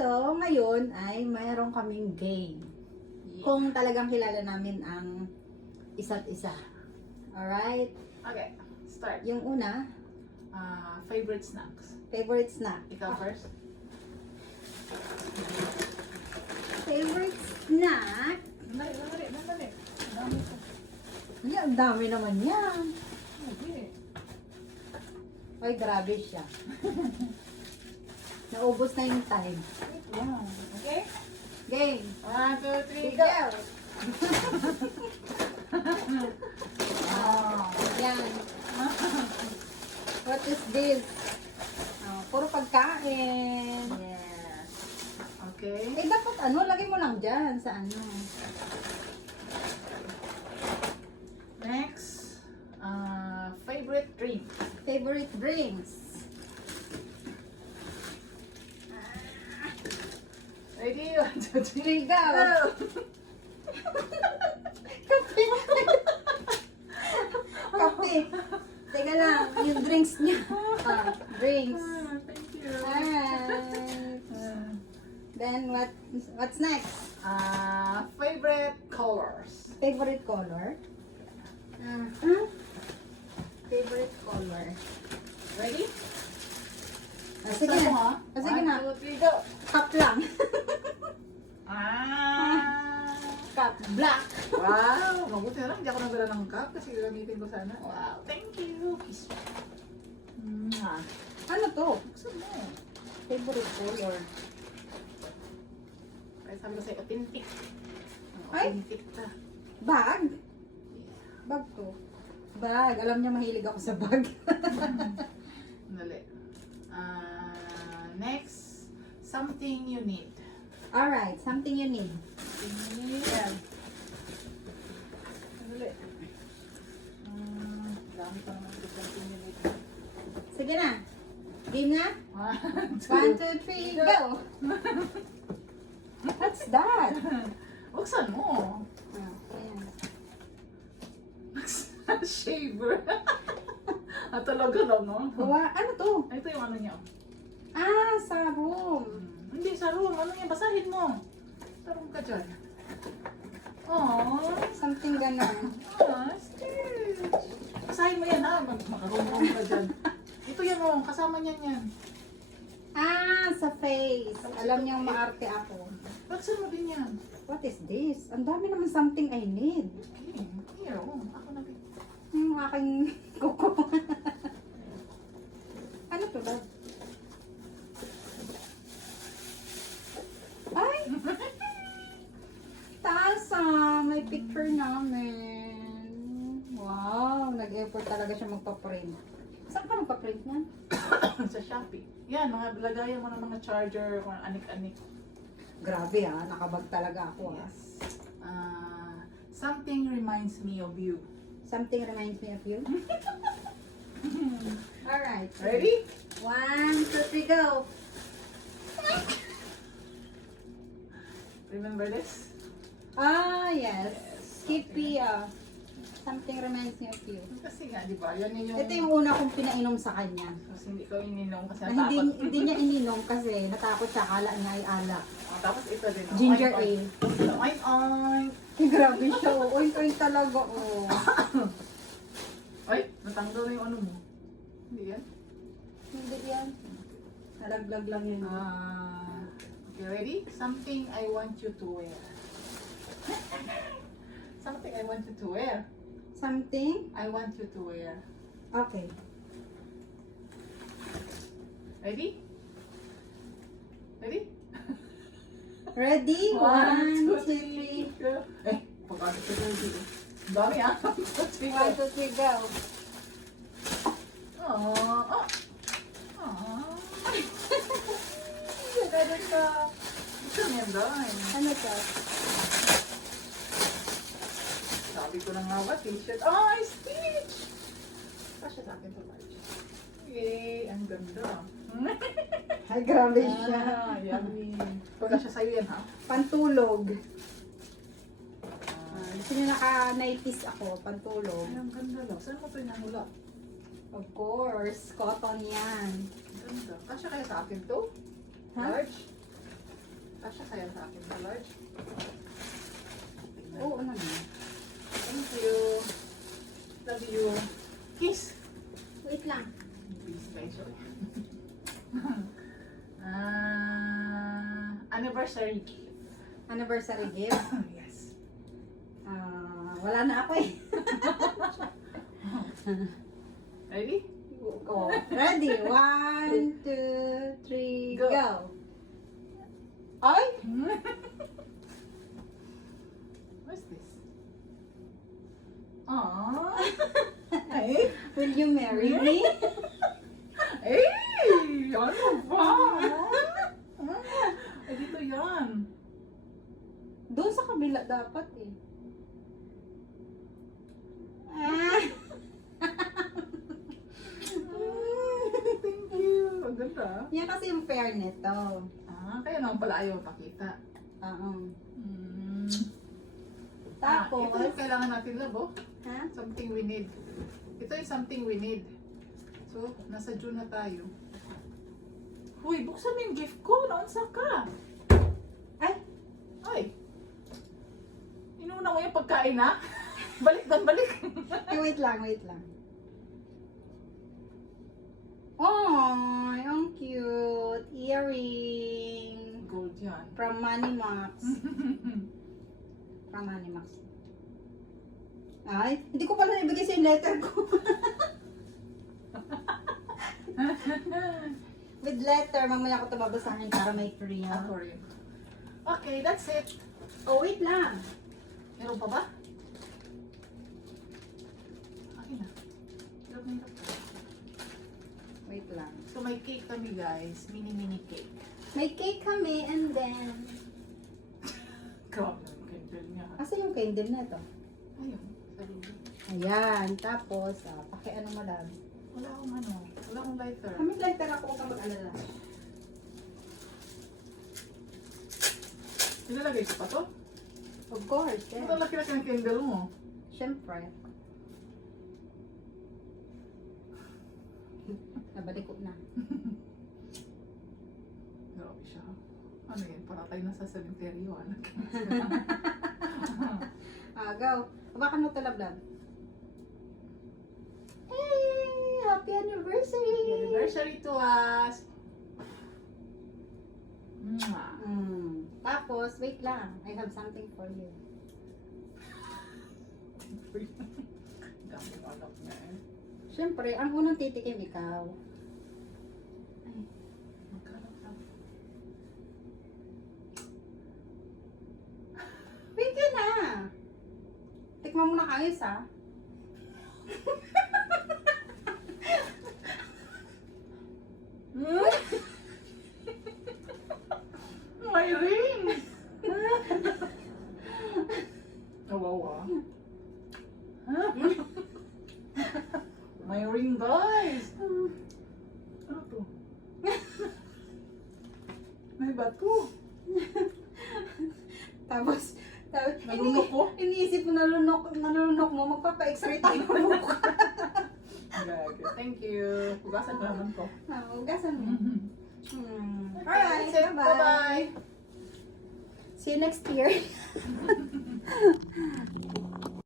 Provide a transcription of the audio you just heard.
So, ngayon ay mayroon kaming game. Yeah. Kung talagang kilala namin ang isa't isa. Alright? Okay, start. Yung una, Favorite snacks. favorite snack. Ikaw first? Favorite snack? Nandali. Dami ko. Ay, ang dami naman yan. Okay. Ay, grabe siya. Naubos na yung time. Wait lang. Okay? Game. 1, 2, 3, Go! go! Oh, yan. What is this? Oh, puro pagkain. Yes. Okay. Eh, dapat ano, lagay mo lang dyan sa ano. Next, favorite drink. Favorite drinks. Ready? 1, 2, 3, Three, go! go! Kape. Kape. Teka lang, yung drinks niya. Drinks. Thank you. Alright. Then, what's next? Favorite colors. Favorite color? Huh? Favorite color. Ready? Sige na. Sige na. 1, 2, 3, go! Cup lang. Ah! Cup. Black. Wow! Mabuti na lang, hindi ako nagdala ng cup kasi gagamitin ko sana. Wow! Thank you! Kiss me. Mwah. Ano to? Buksan mo. Favorite color. Kaya sabi ko sa'yo, authentic. Ay! Authentic ka. Bag? Bag to. Bag. Alam niya mahilig ako sa bag. Dali. Next, something you need. Alright, something you need. Yan. Dali. Dami pa naman ito something you need. Sige na. Game na? 1, 1, 2, 3, go! What's that? Buksan mo. Ayan. Shaver. Talaga lang, no? Ano to? Ito yung ano niya. Serum. Hindi, sa room. Ano yan? Basahin mo. Sa room ka dyan. Aww. Something ganon. Stitch. Basahin mo yan, ha? Makaroon ka dyan. Ito yan, oh. Kasama niyan yan. Sa face. Alam niyang maarte ako. Baksan mo din yan. What is this? Ang dami naman something I need. Okay. Here, oh. Ako na. Yung aking kuko. Ano to ba? Ay! Tasa! May picture namin. Wow! Nag-effort talaga siya magpa-print. Saan ka magpa-print niyan? Sa Shopee. Yan, mga lagayan mo ng mga charger, kung anik-anik. Grabe nakabag talaga ako Yes. Something reminds me of you. Something reminds me of you. Alright. Ready? 1, 2, 3, go! Remember this? Yes. Skippy, something reminds me of you. Kasi nga, di ba? Yan yung... Ito yung una kong pinainom sa kanya. Kasi hindi ko ininom kasi Na natakot. hindi niya ininom kasi natakot siya, kala niya ay alak. Tapos ito din. oh. Ginger Oink, ale. oink. Oink, oink. Grabe siya. Oink talaga. Oh. Ay, natanggal na yung ano mo. Hindi yan? Hindi yan. Nalaglag lang yun. Okay, ready? Something I want you to wear. Something I want you to wear. Something? I want you to wear. Okay. Ready? Ready? Ready? 1, 2, 3. go. Eh, pagkakit ko dito. Ang dami 1, 2, 3, go. Aww. Aww. Ganun ka. Ito niyan dahil. Ano to? Sabi ko na nga ba, t-shirt. Ay, Stitch! Kasya sa akin to, Marge. Yay, ang ganda. Ay, grabe siya. Yummy. Pagkasya sa'yo yan, ha? Pantulog. Gusto niyo naka-90s ako, pantulog. Ay, ang ganda lang. Saan mo ito inahula? Of course, cotton yan. Ang ganda. Kasya kaya sa akin to? Ha? Large? Kasha kaya sa akin sa large? Tingnan. Oo naman. Thank you. Love you. Kiss. Wait lang. Be special. Anniversary gift. Anniversary gift. Yes. Wala na ako eh. Ready? Oh, ready? 1, 2, 3, Go. go. Ay! What's this? Aww. Hey. Will you marry me? Hey! Ano ba? Ay, dito yan. Doon sa kabila dapat eh. Ah! Thank you. Ang ganda. Yan kasi yung pair nito. Kaya naman pala ayaw pakita. Oo. Mm. Tapos, Ito yung kailangan natin, love, oh. ha? Something we need. Ito yung something we need. So, nasa June na tayo. Huy, buksan mo yung gift ko. Naunsa ka. Ay! Ay. Inuna mo yung pagkain, ha? Balik doon, balik. Wait lang, wait lang. Oh, ang cute. Earring. Gold yan. From Manimax. From Manimax. Ay, hindi ko pala nabigay sa yung letter ko. With letter, mamaya ko ito babasahin para may free. Ako rin. Okay, that's it. Oh, wait lang. Meron pa ba? Akin na. Hirap na hirap. Wait lang. So may cake kami guys. Mini cake. May cake kami and then... Grabe na yung candle niya. Asa yung candle na ito? Ayun. Sarili. Ayan. Tapos, pakiano mo lang. Wala akong ano. Wala akong lighter. Kami lighter ako kung mag-alala. Nilalagay ko pa to? Of course, Ito yeah. laki-laki ng candle mo. Siyempre. Nabalik ko na. Grabe siya. Ano yun? Para tayo nasa cemetery. Ano? Go. Hawakan mo ito, lablab. Hey! Happy anniversary! Anniversary to us! Mwah. Tapos, wait lang. I have something for you. Dami anak niya eh. Siyempre, ang unang titikim ikaw. Ay, Magkano ka? wait ka na! Tikman mo na ayos, ha? May ring! Kawawa. May ring, guys! Ano to? May bato. Tapos, Nalunok ko? iniisip mo nalunok mo, magpapa-x-ray tayo ng mukha. Gagi. Thank you. Hugasan ko naman ko. Ugasan mo. Okay, Alright, that's it. bye-bye. Bye-bye. See you next year.